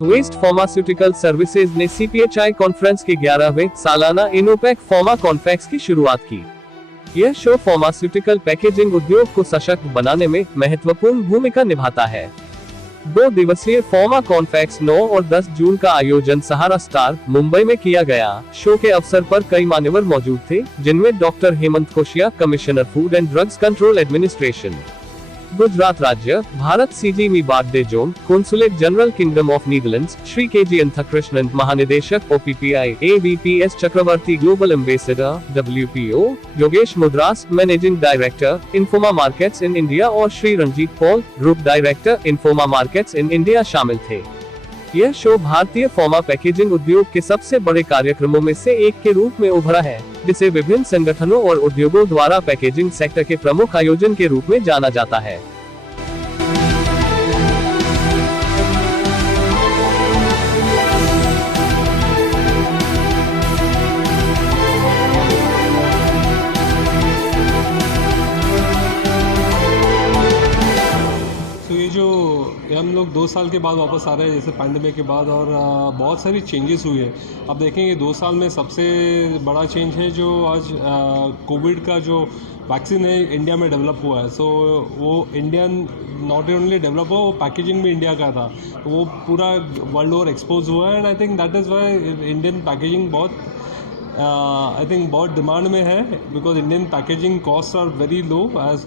Waste pharmaceutical services ने CPHI conference के 11वें सालाना इनोपैक फार्मा कॉन्फ्रेंस की शुरुआत की। यह शो फार्मास्यूटिकल पैकेजिंग उद्योग को सशक्त बनाने में महत्वपूर्ण भूमिका निभाता है। 2 दिवसीय फार्मा कॉन्फ्रेंस 9 और 10 जून का आयोजन सहारा स्टार, मुंबई में किया गया। शो के अवसर पर कई मान्यवर मौजूद थे, जिनमें doctor Hemant Koshia, commissioner food and drugs control administration, Gujarat राज्य, Bharat CGME Barde zone, consulate general kingdom of Netherlands, Shri KG Anthakrishnan, महानिदेशक OPPI, AVPS Chakravarti, global ambassador WPO, Yogesh Mudras, managing director, Informa markets in India और Shri Ranjit Paul, group director, Informa markets in India शामिल थे। यह show भारतीय pharma packaging उद्योग के सबसे बड़े कार्यक्रमों में से एक के रूप में उभरा है, जिसे विभिन्न संगठनों और उद्योगों द्वारा पैकेजिंग सेक्टर के प्रमुख आयोजन के रूप में जाना जाता है। हम लोग 2 साल के बाद वापस आ रहे हैं, जैसे पैंडेमिक के बाद, और बहुत सारी चेंजेस हुई है। अब देखेंगे 2 साल में सबसे बड़ा चेंज है जो आज कोविड का जो वैक्सीन है इंडिया में डेवलप हुआ है। सो वो इंडियन नॉट ओनली डेवलप हुआ, वो पैकेजिंग भी इंडिया का था, वो पूरा वर्ल्ड ओवर एक्सपोज हुआ है। And I think that is why Indian packaging बहुत डिमांड में है, because Indian packaging cost are very low as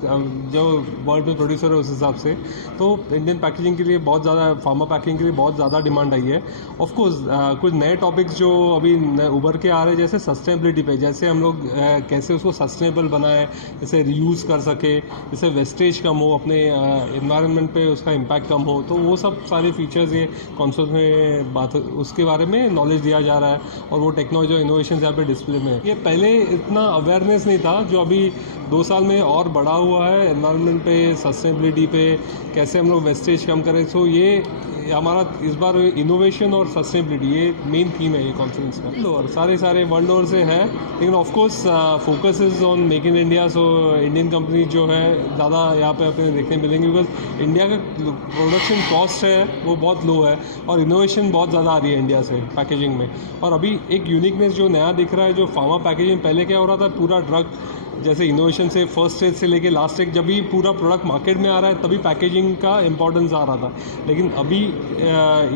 जो वर्ल्ड में प्रोड्यूसर है उस हिसाब से। तो इंडियन पैकेजिंग के लिए बहुत ज़्यादा, फार्मा पैकेजिंग के लिए बहुत ज़्यादा डिमांड आई है। ऑफ कोर्स कुछ नए टॉपिक्स जो अभी उभर के आ रहे हैं, जैसे सस्टेनेबिलिटी पे, जैसे हम लोग कैसे उसको सस्टेनेबल बनाएं, जैसे रीयूज़ कर सके, जैसे वेस्टेज कम हो, अपने इन्वायरमेंट पे उसका इम्पैक्ट कम हो। तो वो सब सारे फीचर्स ये कॉन्फ्रेंस में बात, उसके बारे में नॉलेज दिया जा रहा है, और वो टेक्नोलॉजी और इनोवेशन डिस्प्ले में। ये पहले इतना अवेयरनेस नहीं था, जो अभी 2 साल में और बढ़ा हुआ है एनवायरनमेंट पे, सस्टेनेबिलिटी पे, कैसे हम लोग वेस्टेज कम करें। सो ये हमारा इस बार इनोवेशन और सस्टेनेबिलिटी, ये मेन थीम है ये कॉन्फ्रेंस का। और सारे वर्ल्ड ओवर से है, लेकिन of course focus is on make in India. So Indian company जो है ज़्यादा यहाँ पे अपने देखने मिलेंगे, बिकॉज इंडिया का प्रोडक्शन कॉस्ट है वो बहुत लो है, और इनोवेशन बहुत ज़्यादा आ रही है इंडिया से पैकेजिंग में। और अभी एक यूनिकनेस जो नया दिख रहा है, जो फार्मा पैकेजिंग पहले क्या हो रहा था, पूरा ड्रग जैसे इनोवेशन से फर्स्ट स्टेज से लेके लास्ट स्टेज, जब भी पूरा प्रोडक्ट मार्केट में आ रहा है तभी पैकेजिंग का इंपॉर्टेंस आ रहा था। लेकिन अभी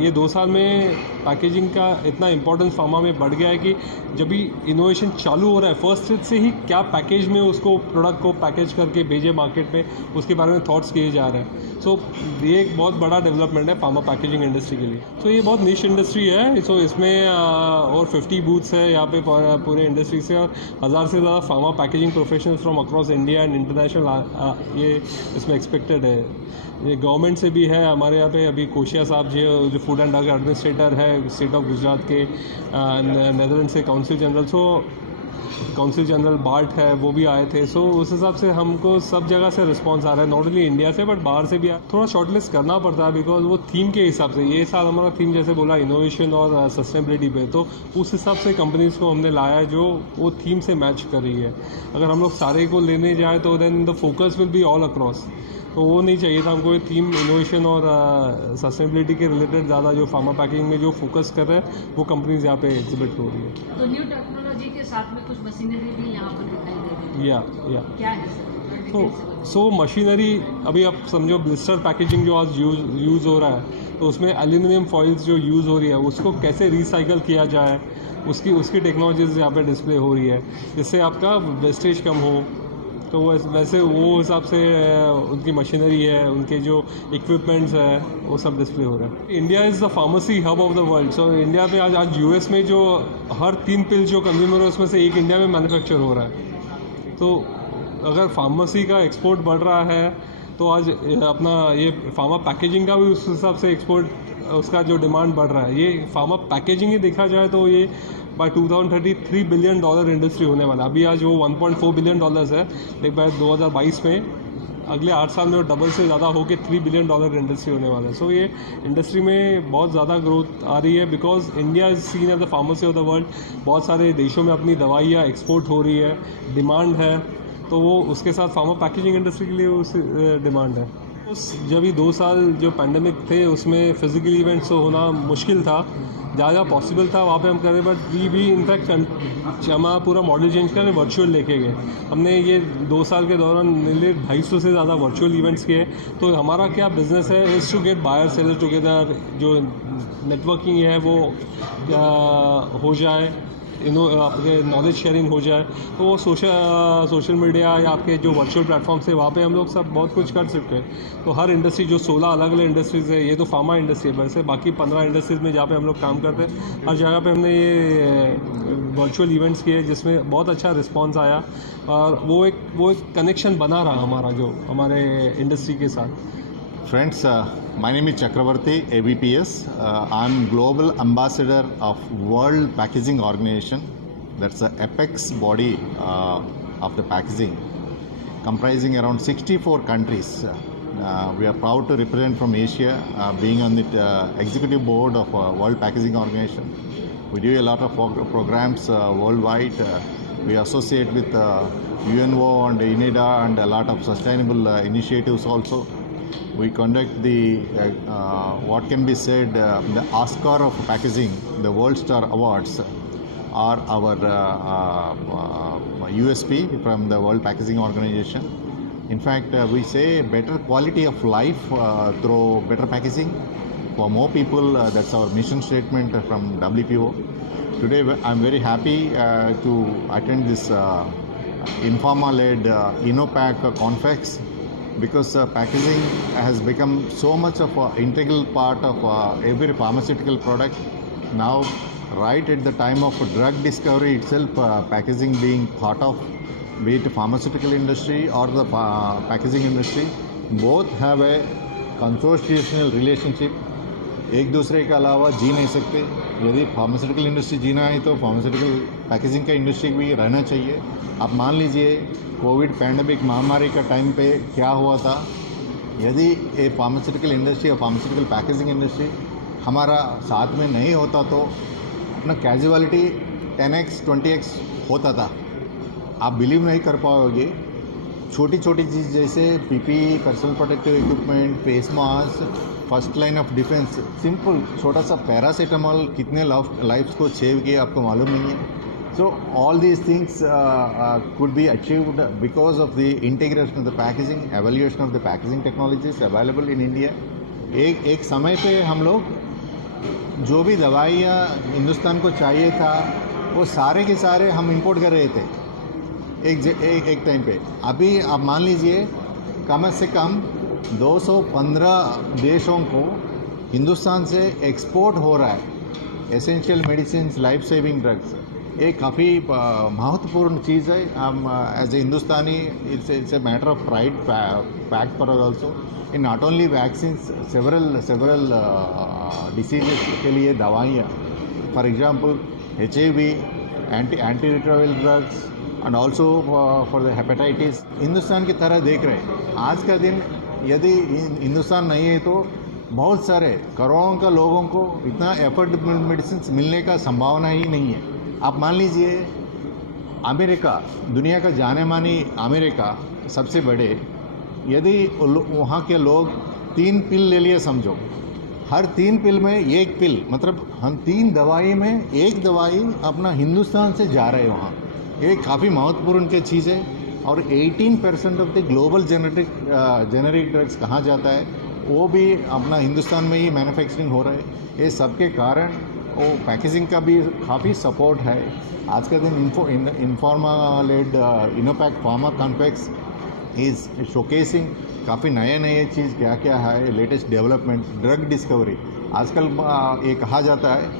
ये 2 साल में पैकेजिंग का इतना इंपॉर्टेंस फार्मा में बढ़ गया है कि जब भी इनोवेशन चालू हो रहा है, फर्स्ट स्टेज से ही क्या पैकेज में उसको प्रोडक्ट को पैकेज करके भेजे मार्केट में, उसके बारे में थॉट्स किए जा रहे हैं। सो ये एक बहुत बड़ा डेवलपमेंट है फार्मा पैकेजिंग इंडस्ट्री के लिए। तो ये बहुत निश इंडस्ट्री है। सो इसमें और 50 बूथ्स है यहाँ पे पूरे इंडस्ट्री से, और 1000 से ज़्यादा pharma packaging professionals from across India and international ये इसमें एक्सपेक्टेड है। ये गवर्नमेंट से भी है हमारे यहाँ पे। अभी कोशिया साहब जी जो फूड एंड ड्रग एडमिनिस्ट्रेटर है स्टेट ऑफ गुजरात के, नेदरलैंड से council general, council general BART है, वो भी आए थे। सो उस हिसाब से हमको सब जगह से रिस्पांस आ रहा है, नॉट ओनली इंडिया से बट बाहर से भी। थोड़ा शॉर्टलिस्ट करना पड़ता है, बिकॉज वो थीम के हिसाब से, ये साल हमारा थीम जैसे बोला इनोवेशन और सस्टेनेबिलिटी पे, तो उस हिसाब से कंपनीज को हमने लाया है जो वो थीम से मैच कर रही है। अगर हम लोग सारे को लेने जाए तो then the focus will be all across, तो वो नहीं चाहिए था हमको। ये थीम इनोवेशन और सस्टेनेबिलिटी के रिलेटेड ज़्यादा जो फार्मा पैकेजिंग में जो फोकस कर रहे हैं वो कंपनीज यहाँ पे एग्जिबिट हो रही है। तो न्यू टेक्नोलॉजी के साथ में कुछ मशीनरी भी यहाँ पर दिखाई दे रही है। या क्या है सर? सो मशीनरी, अभी आप समझो ब्लिस्टर पैकेजिंग जो आज यूज़ हो रहा है, तो उसमें एल्यूमिनियम फॉइल्स जो यूज़ हो रही है, उसको कैसे रिसाइकल किया जाए, उसकी टेक्नोलॉजीज यहाँ पे डिस्प्ले हो रही है, जिससे आपका वेस्टेज कम हो। तो वैसे वो हिसाब से उनकी मशीनरी है, उनके जो इक्विपमेंट्स है, वो सब डिस्प्ले हो रहा है। India is the pharmacy hub of the world. So India में आज US में जो हर 3 पिल जो कंज्यूमर है उसमें से एक इंडिया में मैन्युफैक्चर हो रहा है। तो अगर फार्मेसी का एक्सपोर्ट बढ़ रहा है, तो आज अपना ये फार्मा पैकेजिंग का भी उस हिसाब से एक्सपोर्ट, उसका जो डिमांड बढ़ रहा है। ये फार्मा पैकेजिंग ही देखा जाए तो ये बाय 2030 $3 बिलियन इंडस्ट्री होने वाला। अभी आज वो $1.4 बिलियन है, लेकिन बाय 2022 में अगले 8 साल में वो डबल से ज़्यादा होकर $3 बिलियन इंडस्ट्री होने वाला है। सो ये इंडस्ट्री में बहुत ज़्यादा ग्रोथ आ रही है, because India is seen as the pharmacy of the world. बहुत सारे देशों में अपनी दवाइयाँ एक्सपोर्ट हो रही है, डिमांड है, तो वो उसके साथ फार्मा पैकेजिंग इंडस्ट्री के लिए उस डिमांड है। जब ये 2 साल जो पैंडमिक थे उसमें फिजिकल इवेंट्स तो होना मुश्किल था, जहाँ पॉसिबल था वहाँ पे हम करें, बट वी इनफैक्ट हमारा पूरा मॉडल चेंज करने वर्चुअल लेके गए। हमने ये 2 साल के दौरान नियरली 250 से ज़्यादा वर्चुअल इवेंट्स किए। तो हमारा क्या बिजनेस है is to get buyer seller together, जो नेटवर्किंग है वो हो जाए, आपके नॉलेज शेयरिंग हो जाए, तो वो सोशल मीडिया या आपके जो वर्चुअल प्लेटफॉर्म्स है वहाँ पे हम लोग सब बहुत कुछ कर सकते हैं। तो हर इंडस्ट्री जो 16 अलग अलग इंडस्ट्रीज़ है, ये तो फार्मा इंडस्ट्री है, वैसे बाकी 15 इंडस्ट्रीज़ में जहाँ पे हम लोग काम करते हैं, हर जगह पे हमने ये वर्चुअल इवेंट्स किए जिसमें बहुत अच्छा रिस्पॉन्स आया, और वो एक कनेक्शन बना रहा हमारा जो हमारे इंडस्ट्री के साथ। Friends, my name is Chakravarti, ABPS. I'm Global Ambassador of World Packaging Organization. That's the apex body of the packaging, comprising around 64 countries. We are proud to represent from Asia, being on the executive board of World Packaging Organization. We do a lot of programs worldwide. We associate with UNO and INEDA and a lot of sustainable initiatives also. We conduct the what can be said the Oscar of packaging, the World Star Awards are our USP from the World Packaging Organization. In fact, we say better quality of life through better packaging for more people. That's our mission statement from WPO. Today I'm very happy to attend this Informa-led InnoPack Confex, because packaging has become so much of an integral part of every pharmaceutical product. Now, right at the time of drug discovery itself, packaging being thought of, be it pharmaceutical industry or the packaging industry, both have a consortial relationship. एक दूसरे के अलावा जी नहीं सकते। यदि pharmaceutical industry जीना है तो pharmaceutical packaging का इंडस्ट्री भी रहना चाहिए। आप मान लीजिए कोविड पैंडमिक महामारी का टाइम पे क्या हुआ था, यदि ये फार्मास्यूटिकल इंडस्ट्री और फार्मास्यूटिकल पैकेजिंग इंडस्ट्री हमारा साथ में नहीं होता तो अपना कैजुअलिटी 10x 20x होता था। आप बिलीव नहीं कर पाओगे, छोटी छोटी चीज़ जैसे PPE, personal protective equipment, face mask, first line of defence, simple छोटा सा पैरासीटामॉल कितने लाइफ्स को सेव किए आपको मालूम नहीं है। So all these things could be achieved because of the integration of the packaging, evaluation of the packaging technologies available in India. एक समय पे हम लोग जो भी दवाइयाँ हिंदुस्तान को चाहिए था वो सारे के सारे हम इंपोर्ट कर रहे थे एक टाइम पे। अभी आप मान लीजिए कम से कम 215 देशों को हिंदुस्तान से एक्सपोर्ट हो रहा है essential medicine, life saving drugs. ये काफ़ी महत्वपूर्ण चीज़ है। हम as a Hindustani it's a matter of pride fact for us also. In not only vaccine, several diseases के लिए दवाइयाँ, for example HIV, anti retroviral drugs and also for the hepatitis Hindustan की तरह देख रहे हैं। आज का दिन यदि हिंदुस्तान नहीं है तो बहुत सारे करोड़ों का लोगों को इतना एफोर्डेबल मेडिसिन मिलने का संभावना ही नहीं है। आप मान लीजिए अमेरिका, दुनिया का जाने मानी अमेरिका सबसे बड़े, यदि वहाँ के लोग 3 पिल ले लिए समझो, हर 3 पिल में 1 पिल, मतलब हम 3 दवाई में 1 दवाई अपना हिंदुस्तान से जा रहे हैं वहाँ। ये काफ़ी महत्वपूर्ण की चीज़ है। और 18% of the global generic drugs कहाँ जाता है वो भी अपना हिंदुस्तान में ही मैन्युफैक्चरिंग हो रहा है। ये सब के कारण वो पैकेजिंग का भी काफ़ी सपोर्ट है। आज का दिन इन्फॉर्मा लेड इनोपैक फार्मा कॉन्फेक्स इज़ शोकेसिंग काफ़ी नए चीज़ क्या क्या है, लेटेस्ट डेवलपमेंट, ड्रग डिस्कवरी। आजकल ये कहा जाता है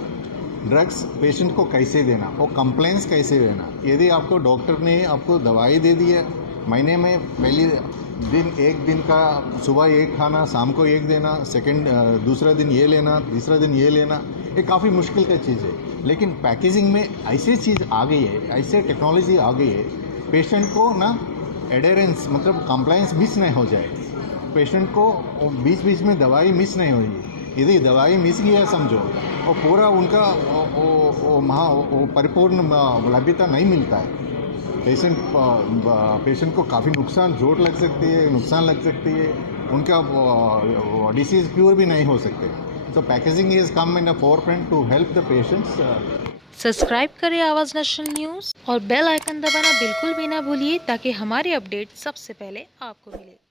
ड्रग्स पेशेंट को कैसे देना, वो कंप्लेंट्स कैसे देना। यदि आपको डॉक्टर ने आपको दवाई दे दी है, महीने में पहले दिन एक दिन का सुबह एक खाना, शाम को एक देना, दूसरा दिन ये लेना, तीसरा दिन ये लेना, ये काफ़ी मुश्किल का चीज़ है। लेकिन पैकेजिंग में ऐसी चीज़ आ गई है, ऐसे टेक्नोलॉजी आ गई है, पेशेंट को ना एडेरेंस मतलब कंप्लायंस मिस नहीं हो जाए, पेशेंट को बीच बीच में दवाई मिस नहीं होगी। यदि दवाई मिस गया समझो और पूरा उनका वो परिपूर्ण लभ्यता नहीं मिलता है। पेशेंट को काफ़ी चोट लग सकती है, नुकसान लग सकती है। उनका डिसीज क्योर भी नहीं हो सकते. So packaging is come in the forefront to help the patients. Subscribe करें आवाज़ नेशनल न्यूज़ और बेल आइकन दबाना बिल्कुल भी ना भूलिए ताकि हमारे अपडेट सबसे पहले आपको मिले.